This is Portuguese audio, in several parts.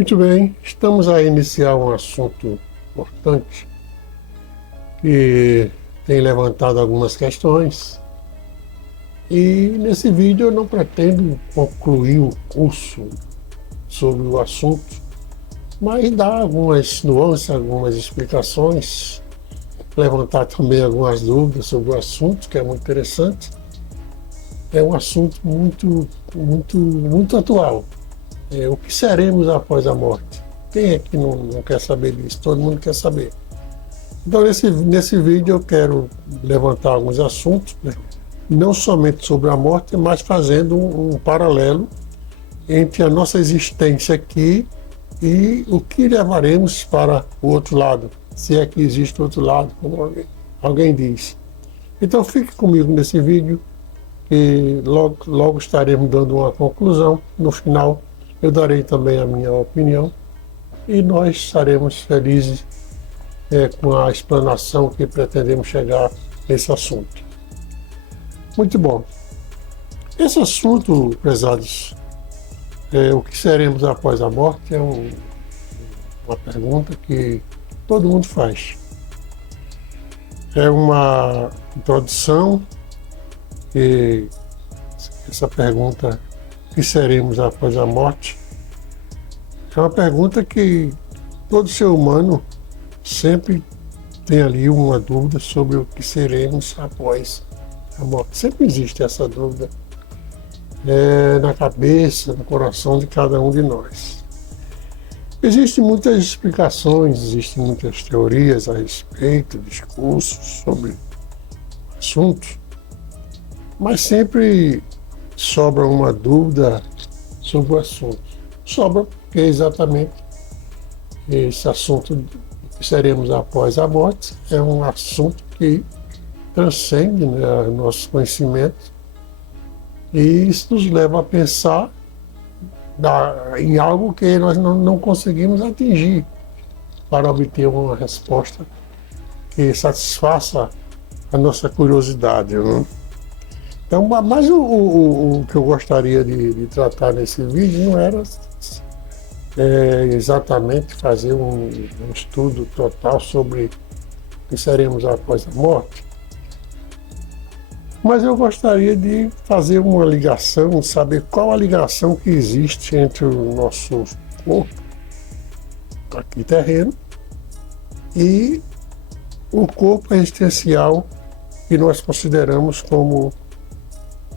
Muito bem, estamos a iniciar um assunto importante que tem levantado algumas questões e nesse vídeo eu não pretendo concluir o curso sobre o assunto, mas dar algumas nuances, algumas explicações, levantar também algumas dúvidas sobre o assunto, que é muito interessante. É um assunto muito atual. O que seremos após a morte? Quem é que não quer saber disso? Todo mundo quer saber. Então, nesse vídeo eu quero levantar alguns assuntos, né? Não somente sobre a morte, mas fazendo um paralelo entre a nossa existência aqui e o que levaremos para o outro lado, se é que existe outro lado, como alguém diz. Então, fique comigo nesse vídeo e logo estaremos dando uma conclusão. No final, eu darei também a minha opinião e nós estaremos felizes com a explanação que pretendemos chegar nesse assunto. Muito bom. Esse assunto, prezados, o que seremos após a morte, é uma pergunta que todo mundo faz. É uma introdução e essa pergunta, o que seremos após a morte, é uma pergunta que todo ser humano sempre tem ali uma dúvida sobre o que seremos após a morte. Sempre existe essa dúvida na cabeça, no coração de cada um de nós. Existem muitas explicações, existem muitas teorias a respeito, discursos sobre o assunto, mas sempre sobra uma dúvida sobre o assunto. Sobra porque exatamente esse assunto do que seremos após a morte é um assunto que transcende, né, nosso conhecimento, e isso nos leva a pensar em algo que nós não conseguimos atingir para obter uma resposta que satisfaça a nossa curiosidade, né? Então, mas o que eu gostaria de tratar nesse vídeo não era exatamente fazer um estudo total sobre o que seremos após a morte, mas eu gostaria de fazer uma ligação, saber qual a ligação que existe entre o nosso corpo, aqui terreno, e o corpo existencial que nós consideramos como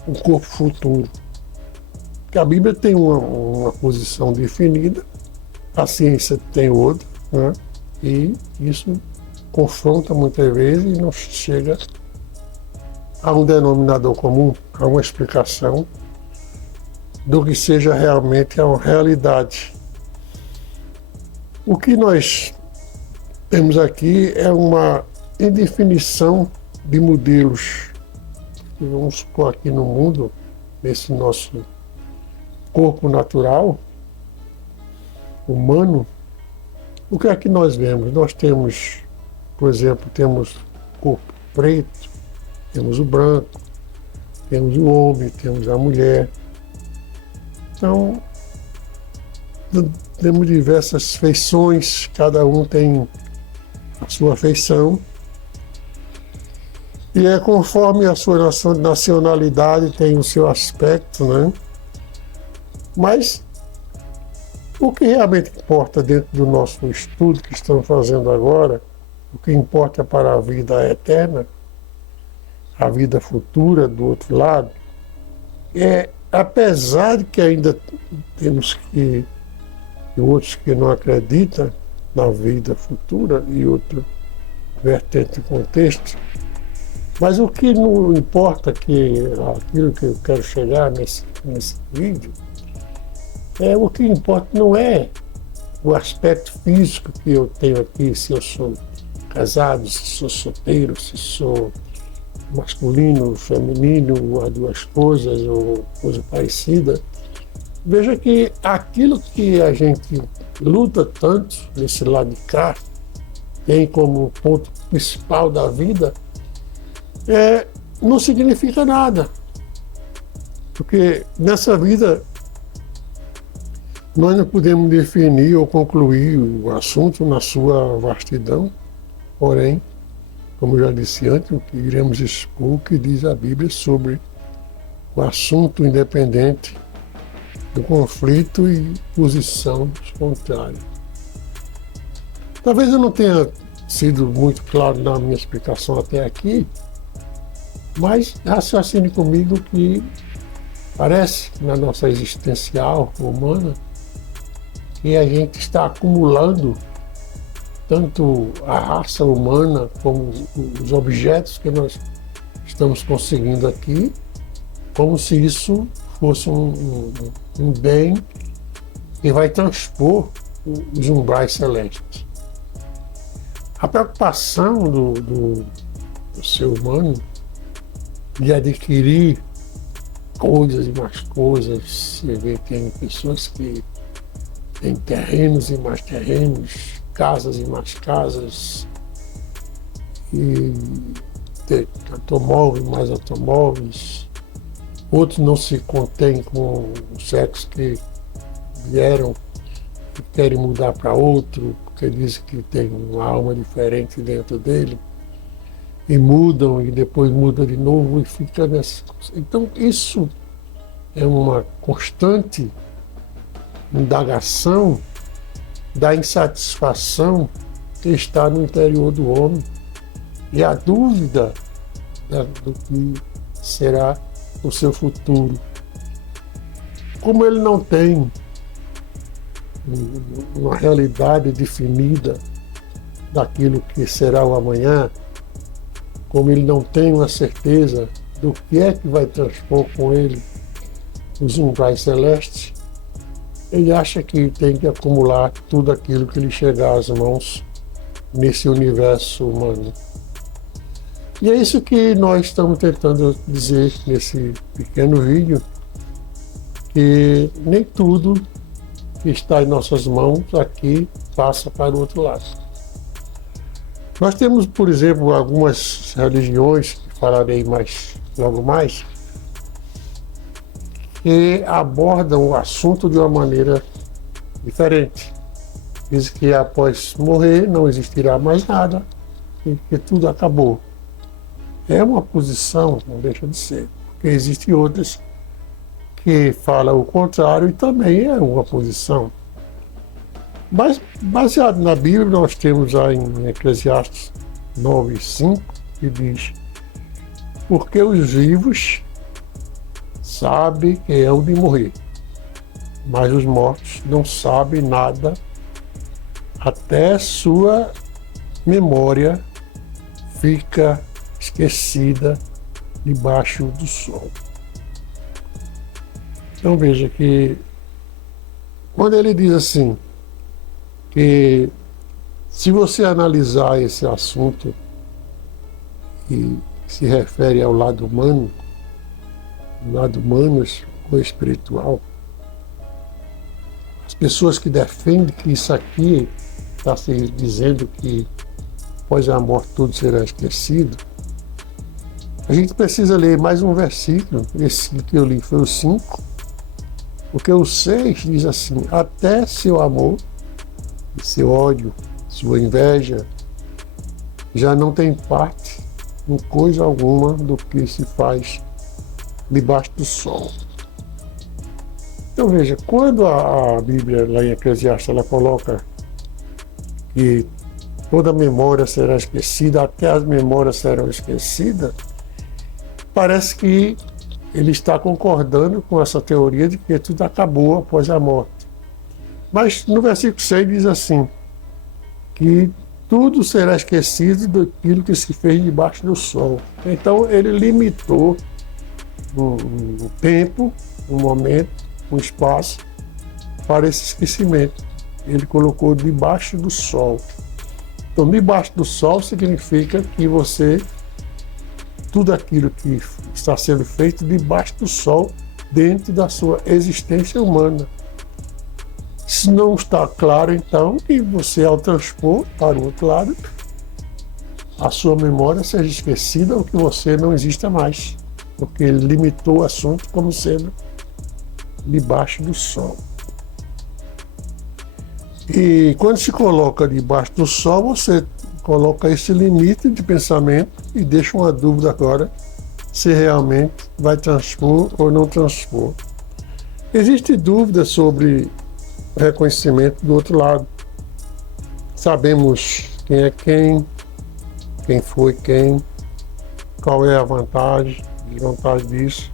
um corpo futuro. Porque a Bíblia tem uma posição definida, a ciência tem outra, né? E isso confronta muitas vezes e não chega a um denominador comum, a uma explicação do que seja realmente a realidade. O que nós temos aqui é uma indefinição de modelos que vamos supor aqui no mundo, nesse nosso corpo natural, humano. O que é que nós vemos? Nós temos, por exemplo, temos corpo preto, temos o branco, temos o homem, temos a mulher. Então, temos diversas feições, cada um tem a sua feição. E conforme a sua nacionalidade tem o seu aspecto, né? Mas o que realmente importa dentro do nosso estudo que estamos fazendo agora, o que importa para a vida eterna, a vida futura do outro lado, apesar de que ainda temos e outros que não acreditam na vida futura e outra vertente do contexto, mas o que não importa, aquilo que eu quero chegar nesse vídeo, o que importa não é o aspecto físico que eu tenho aqui, se eu sou casado, se sou solteiro, se sou masculino, feminino, as duas coisas ou coisa parecida. Veja que aquilo que a gente luta tanto nesse lado de cá, tem como ponto principal da vida, não significa nada. Porque nessa vida Nós não podemos definir ou concluir o assunto na sua vastidão, porém, como eu já disse antes, o que iremos expor, o que diz a Bíblia sobre o assunto independente do conflito e posição contrária. Talvez eu não tenha sido muito claro na minha explicação até aqui, mas raciocine comigo que parece que na nossa existencial humana que a gente está acumulando tanto a raça humana como os objetos que nós estamos conseguindo aqui, como se isso fosse um bem que vai transpor os umbrais celestes. A preocupação do ser humano de adquirir coisas e mais coisas, você vê que tem pessoas que têm terrenos e mais terrenos, casas e mais casas, e tem automóveis e mais automóveis. Outros não se contêm com o sexo que vieram e querem mudar para outro, porque dizem que tem uma alma diferente dentro dele, e mudam e depois mudam de novo e fica nessa. Então isso é uma constante indagação da insatisfação que está no interior do homem e a dúvida do que será o seu futuro. Como ele não tem uma realidade definida daquilo que será o amanhã, como ele não tem uma certeza do que é que vai transpor com ele os umbrais celestes, ele acha que tem que acumular tudo aquilo que lhe chegar às mãos nesse universo humano. E é isso que nós estamos tentando dizer nesse pequeno vídeo, que nem tudo que está em nossas mãos aqui passa para o outro lado. Nós temos, por exemplo, algumas religiões, que falarei logo mais, que abordam o assunto de uma maneira diferente. Diz que após morrer não existirá mais nada e que tudo acabou. É uma posição, não deixa de ser, porque existem outras que falam o contrário e também é uma posição. Mas, baseado na Bíblia, nós temos já em Eclesiastes 9:5, que diz: porque os vivos sabem que hão de morrer, mas os mortos não sabem nada, até sua memória fica esquecida debaixo do sol. Então veja que quando ele diz assim, que se você analisar esse assunto e se refere ao lado humano ou espiritual, as pessoas que defendem que isso aqui está se dizendo que após a morte tudo será esquecido, a gente precisa ler mais um versículo. Esse que eu li foi o 5, porque o 6 diz assim: até seu amor, seu ódio, sua inveja já não tem parte em coisa alguma do que se faz debaixo do sol. Então veja, quando a Bíblia lá em Eclesiastes ela coloca que toda memória será esquecida, até as memórias serão esquecidas, parece que ele está concordando com essa teoria de que tudo acabou após a morte. Mas no versículo 6 diz assim, que tudo será esquecido daquilo que se fez debaixo do sol. Então ele limitou um tempo, um momento, um espaço para esse esquecimento. Ele colocou debaixo do sol. Então debaixo do sol significa que tudo aquilo que está sendo feito debaixo do sol, dentro da sua existência humana. Se não está claro, então, que você, ao transpor para o outro lado, a sua memória seja esquecida ou que você não exista mais, porque ele limitou o assunto como sendo debaixo do sol. E quando se coloca debaixo do sol, você coloca esse limite de pensamento e deixa uma dúvida agora se realmente vai transpor ou não transpor. Existe dúvida sobre reconhecimento do outro lado. Sabemos quem é quem foi quem, qual é a vantagem, desvantagem disso.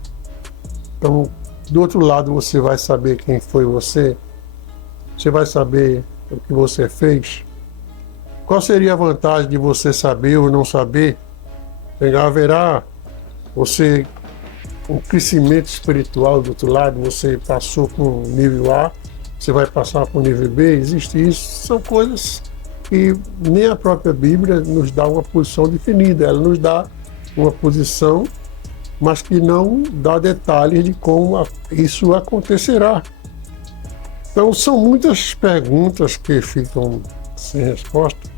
Então, do outro lado você vai saber quem foi você vai saber o que você fez. Qual seria a vantagem de você saber ou não saber? Haverá um crescimento espiritual do outro lado, você passou com o nível A, você vai passar com o nível B, existe isso, são coisas que nem a própria Bíblia nos dá uma posição definida, ela nos dá uma posição, mas que não dá detalhes de como isso acontecerá. Então são muitas perguntas que ficam sem resposta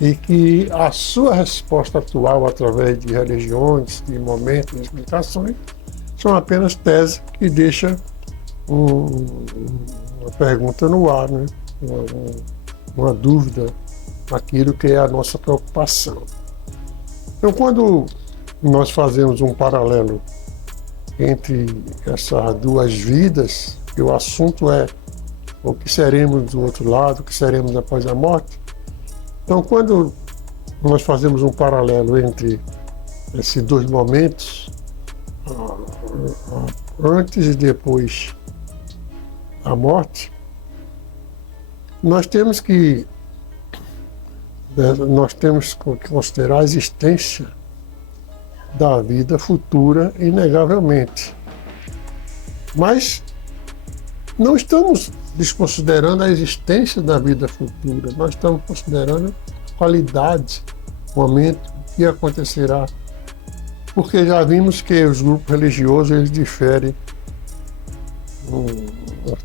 e que a sua resposta atual através de religiões, de momentos, de explicações, são apenas teses que deixam uma pergunta no ar, né? Uma dúvida naquilo que é a nossa preocupação. Então, quando nós fazemos um paralelo entre essas duas vidas, e o assunto é o que seremos do outro lado, o que seremos após a morte. Então, quando nós fazemos um paralelo entre esses dois momentos, antes e depois da morte, nós temos que considerar a existência da vida futura, inegavelmente. Mas não estamos desconsiderando a existência da vida futura, nós estamos considerando a qualidade, o momento, o que acontecerá. Porque já vimos que os grupos religiosos eles diferem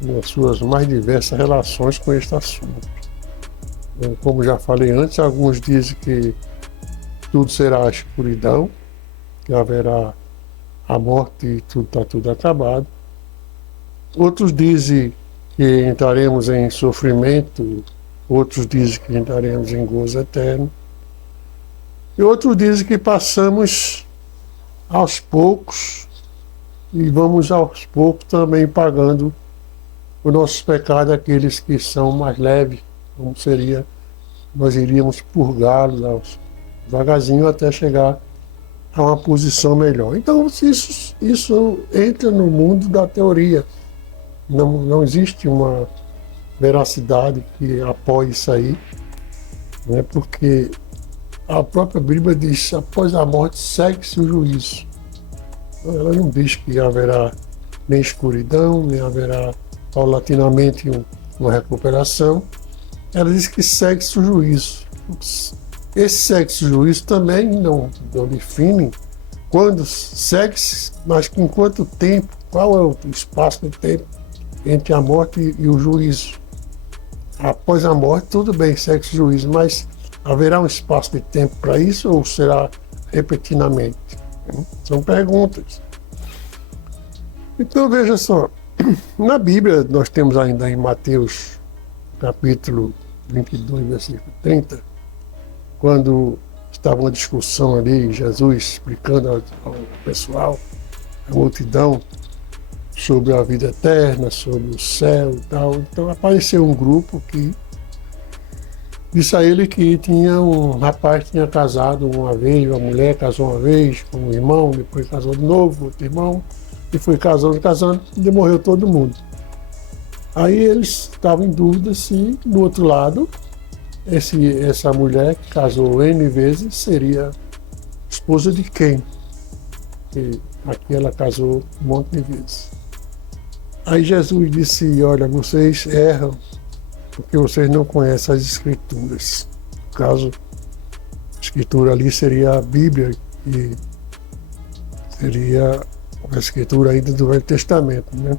nas suas mais diversas relações com este assunto. Como já falei antes, alguns dizem que tudo será escuridão, que haverá a morte e está tudo acabado. Outros dizem que entraremos em sofrimento, outros dizem que entraremos em gozo eterno. E outros dizem que passamos aos poucos e vamos aos poucos também pagando os nossos pecados, aqueles que são mais leves, como seria, nós iríamos purgá-los devagarzinho até chegar a uma posição melhor. Então isso entra no mundo da teoria. Não existe uma veracidade que apoie isso aí, né? Porque a própria Bíblia diz: após a morte segue-se o juízo. Ela não diz que haverá nem escuridão, nem haverá paulatinamente uma recuperação. Ela diz que segue-se o juízo. Esse segue-se o juízo também não define quando segue-se, mas em quanto tempo, qual é o espaço de tempo entre a morte e o juízo. Após a morte, tudo bem, segue-se o juízo, mas haverá um espaço de tempo para isso ou será repentinamente? São perguntas. Então veja só, na Bíblia nós temos ainda em Mateus capítulo 22, versículo 30, quando estava uma discussão ali, Jesus explicando ao pessoal, à multidão, sobre a vida eterna, sobre o céu e tal. Então apareceu um grupo que disse a ele que tinha um rapaz que tinha casado uma vez, uma mulher casou uma vez com um irmão, depois casou de novo, outro irmão, e foi casando, e morreu todo mundo. Aí eles estavam em dúvida se, do outro lado, essa mulher que casou N vezes seria esposa de quem? Porque aqui ela casou um monte de vezes. Aí Jesus disse: olha, vocês erram porque vocês não conhecem as Escrituras. No caso, a Escritura ali seria a Bíblia, que seria a Escritura ainda do Velho Testamento, né?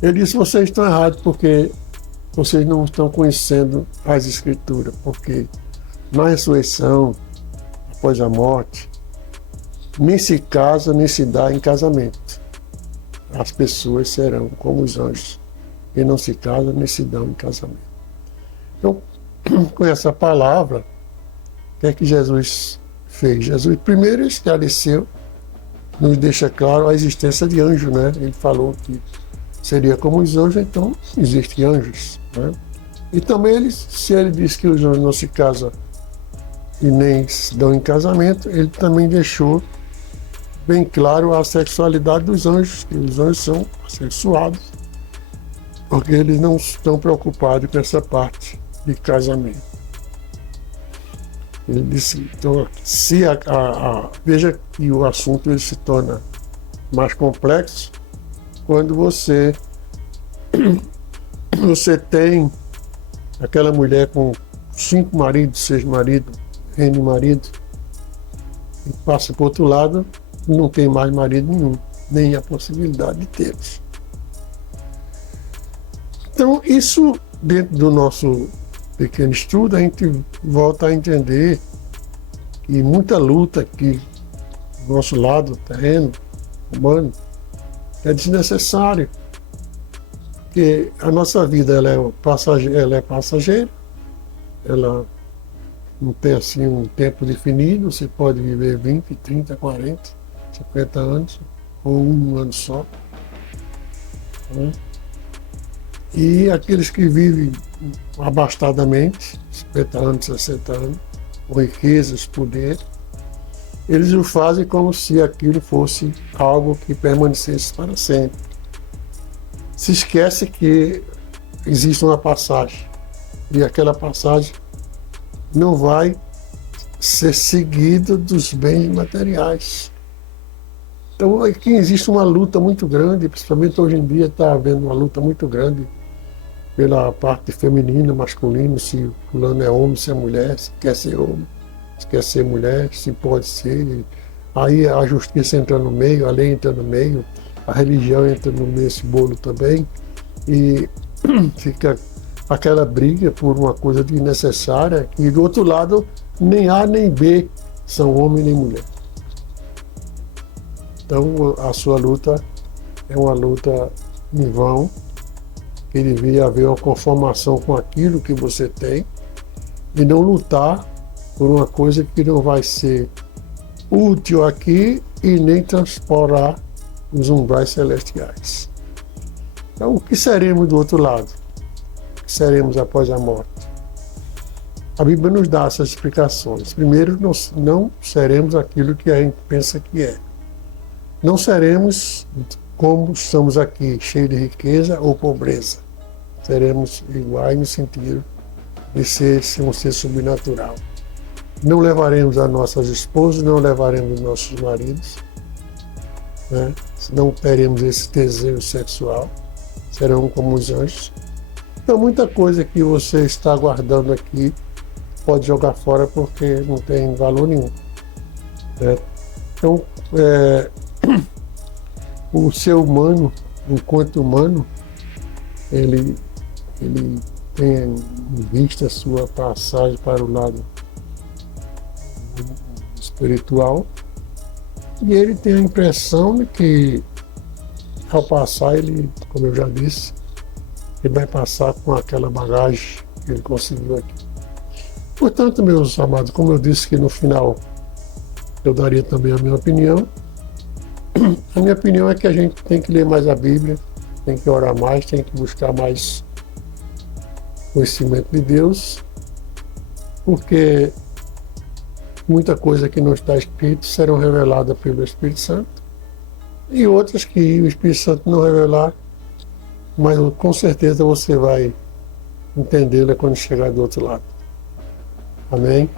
Ele disse: vocês estão errados porque vocês não estão conhecendo as Escrituras, porque na ressurreição, após a morte, nem se casa, nem se dá em casamento. As pessoas serão como os anjos. e não se casa nem se dão em casamento. Então, com essa palavra, o que é que Jesus fez? Jesus primeiro esclareceu, nos deixa claro a existência de anjos, né? Ele falou que seria como os anjos, então existem anjos, né? E também se ele diz que os anjos não se casam e nem se dão em casamento, ele também deixou bem claro a sexualidade dos anjos, que os anjos são assexuados, porque eles não estão preocupados com essa parte de casamento. Ele disse, então, veja que o assunto ele se torna mais complexo quando você tem aquela mulher com 5 maridos, 6 maridos, N marido, e passa para o outro lado, não tem mais marido nenhum, nem a possibilidade de tê-los. Então, isso, dentro do nosso pequeno estudo, a gente volta a entender que muita luta aqui do nosso lado, terreno, humano, é desnecessário. Porque a nossa vida ela é passageira, ela não tem assim um tempo definido, você pode viver 20, 30, 40, 50 anos, ou um ano só, né? E aqueles que vivem abastadamente, 50 anos, 60 anos, com riquezas, poder, eles o fazem como se aquilo fosse algo que permanecesse para sempre. Se esquece que existe uma passagem, e aquela passagem não vai ser seguida dos bens materiais. Então aqui existe uma luta muito grande, principalmente hoje em dia está havendo uma luta muito grande pela parte feminina, masculina, se fulano é homem, se é mulher, se quer ser homem, se quer ser mulher, se pode ser. Aí a justiça entra no meio, a lei entra no meio, a religião entra nesse bolo também, e fica aquela briga por uma coisa desnecessária, e do outro lado, nem A nem B são homem nem mulher. Então a sua luta é uma luta em vão, que devia haver uma conformação com aquilo que você tem, e não lutar por uma coisa que não vai ser útil aqui e nem transportar os umbrais celestiais. Então, o que seremos do outro lado? O que seremos após a morte? A Bíblia nos dá essas explicações. Primeiro, não seremos aquilo que a gente pensa que é. Não seremos como estamos aqui, cheios de riqueza ou pobreza. Seremos iguais no sentido de ser um ser subnatural. Não levaremos as nossas esposas, não levaremos os nossos maridos, né? Não teremos esse desejo sexual, serão como os anjos. Então, muita coisa que você está guardando aqui pode jogar fora porque não tem valor nenhum, né? Então, o ser humano, enquanto humano, ele tem em vista a sua passagem para o lado espiritual, e ele tem a impressão de que, ao passar, ele, como eu já disse, ele vai passar com aquela bagagem que ele conseguiu aqui. Portanto, meus amados, como eu disse que no final eu daria também a minha opinião, a minha opinião é que a gente tem que ler mais a Bíblia, tem que orar mais, tem que buscar mais conhecimento de Deus, porque muita coisa que não está escrito serão reveladas pelo Espírito Santo, e outras que o Espírito Santo não revelar, mas com certeza você vai entendê-la quando chegar do outro lado. Amém?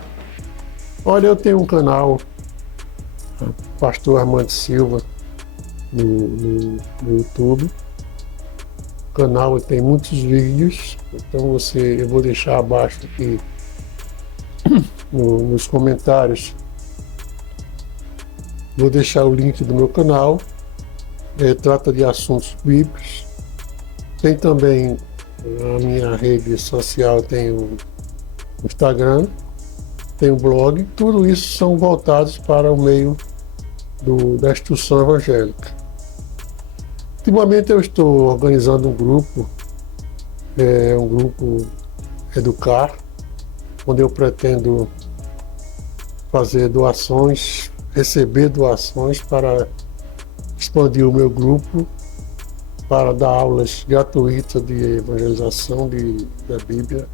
Olha, eu tenho um canal, Pastor Armando Silva, no YouTube. O canal tem muitos vídeos, então eu vou deixar abaixo aqui nos comentários, vou deixar o link do meu canal. Trata de assuntos bíblicos. Tem também a minha rede social, tem o Instagram, tem o blog. Tudo isso são voltados para o meio da instrução evangélica. Ultimamente eu estou organizando um grupo é um grupo Educar, onde eu pretendo fazer doações, receber doações para expandir o meu grupo, para dar aulas gratuitas de evangelização da Bíblia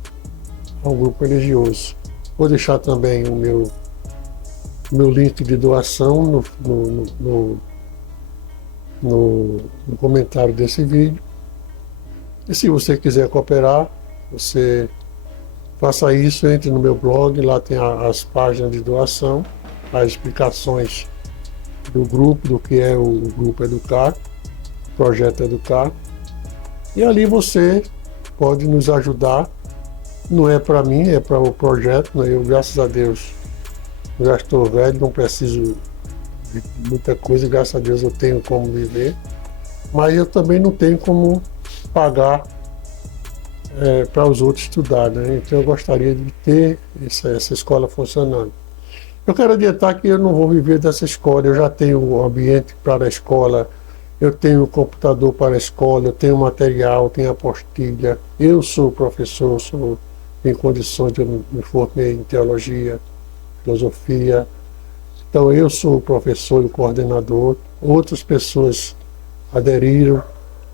a um grupo religioso. Vou deixar também o meu link de doação no comentário desse vídeo. E se você quiser cooperar, você faça isso, entre no meu blog, lá tem as páginas de doação, as explicações do grupo, do que é o Grupo Educar, o Projeto Educar. E ali você pode nos ajudar. Não é para mim, é para o projeto, né? Eu, graças a Deus, já estou velho, não preciso de muita coisa, graças a Deus eu tenho como viver, mas eu também não tenho como pagar para os outros estudar, né? Então eu gostaria de ter essa escola funcionando. Eu quero adiantar que eu não vou viver dessa escola, eu já tenho o ambiente para a escola, eu tenho o computador para a escola, eu tenho material, tenho apostila, eu sou professor, em condições de me formar em teologia, filosofia. Então eu sou o professor e o coordenador, outras pessoas aderiram,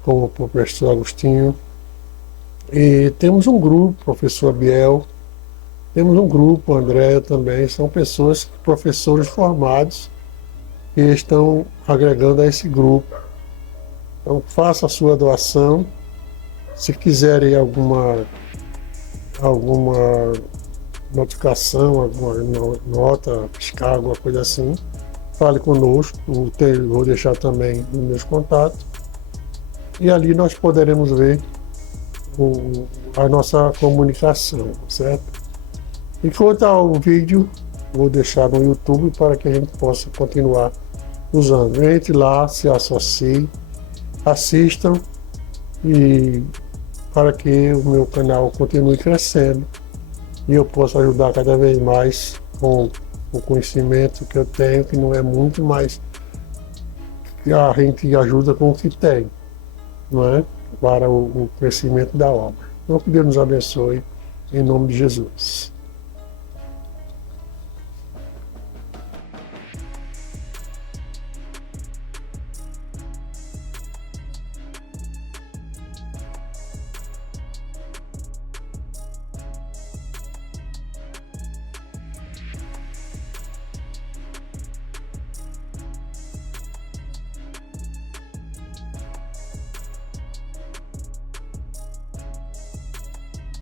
como o professor Agostinho, e temos um grupo, professor Abiel, temos um grupo, Andréa também, são pessoas, professores formados, que estão agregando a esse grupo. Então faça a sua doação, se quiserem alguma notificação, alguma nota fiscal, alguma coisa assim, fale conosco, vou deixar também nos meus contatos, e ali nós poderemos ver a nossa comunicação, certo? E quanto ao vídeo, vou deixar no YouTube para que a gente possa continuar usando. Entre lá, se associe, assistam, e para que o meu canal continue crescendo e eu possa ajudar cada vez mais com o conhecimento que eu tenho, que não é muito, mas que a gente ajuda com o que tem, não é? Para o crescimento da obra. Então que Deus nos abençoe, em nome de Jesus.